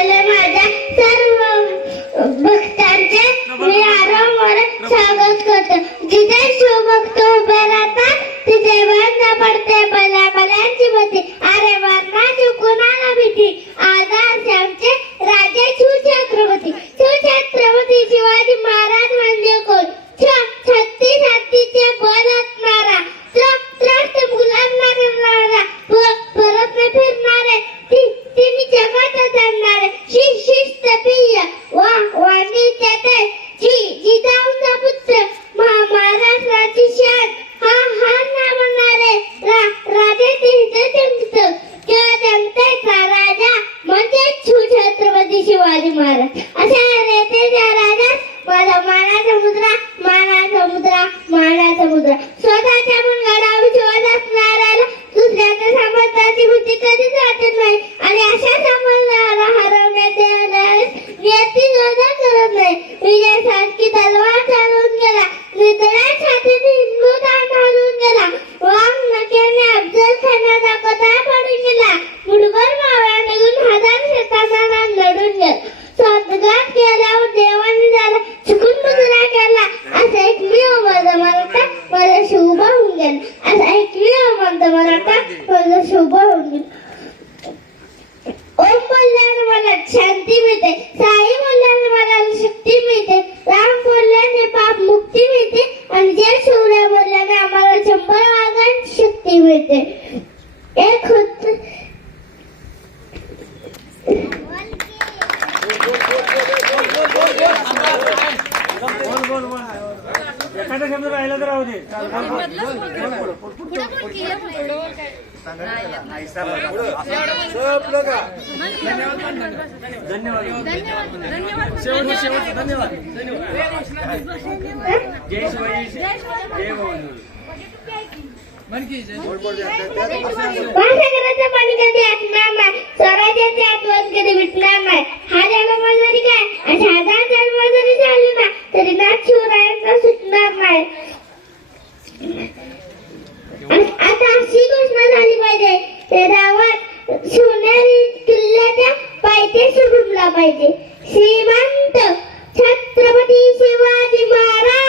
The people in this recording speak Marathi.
पहिले माझ्या सर्व भक्तांचे मी आरामवर स्वागत करतो. जिथे शिवभक्त उभे राहतात तिथे बंद पडते भल्यांची भीती. अरे मरणाची कुणाला भीती. आदर्श आमचे राजे शिवछत्रपती. शिवछत्रपती शिवाजी महाराज म्हणजे कोण? छत्तीस हत्तीचे बल असणारा, त्रस्त मुलांना करणारा, परत न फिरणारे, तिन्ही जगात जाणारे, शिस्त प्रिय वाणीचे ते जिजाऊचा पुत्र, महाराष्ट्राची शान, हा नाव म्हणणारे राजे तीर्थचंद किंवा जनतेचा राजा म्हणजे शिवछत्रपती शिवाजी महाराज. अशा रेतेच्या राजा माझा मानाचा मुद्रा, मानाचा मुद्रा, मानाचा मुद्रा. स्वतःच्या मुनगडावर शिवाज असणाऱ्याला दुसऱ्याच्या समजण्याची भीती कधीच वाटत नाही आणि अशा समजणारा हरवण्यात नियती जोडा करत नाही. विजयासारखी तलवार चालवून गेला, निधड्या छातीने हिंदू दान हलवून गेला, वाघ नक्याने अफजल खानाचा कथा पडून गेला, मुठभर मावळा निघून हजार शेतांना लढून गेला. स्वर्गात गेल्यावर देवाने त्याला चुकून मुजरा केला. असा एकमेव माझा मराठा माझा शुभ होऊन गेला. असा एकमेव माझा मराठा माझा शुभ होऊन गेला. ओम बोलल्याने मला शांती मिळते, साई बोलल्याने मला शक्ती मिळते, राम बोलल्याने पाप मुक्ती मिळते आणि जय शिवराय बोलल्याने आम्हाला 100 वाघांची शक्ती मिळते. एक होत एखादा शब्द राहिला तर राहू दे. जय शिवाजी जय भवानी. भाषागराचं पाणी कधी आटणार नाही, स्वराज्याची आठवण कधी मिटणार नाही. हा जन्म जरी काय आणि 1000 जन्म जरी झाले ना तरी नाथ शिवरायांचा सुटणार नाही. आता अशी घोषणा झाली पाहिजे ते गावात शिवनेरी किल्ल्याच्या पायथ्याशी घुमला पाहिजे. श्रीमंत छत्रपती शिवाजी महाराज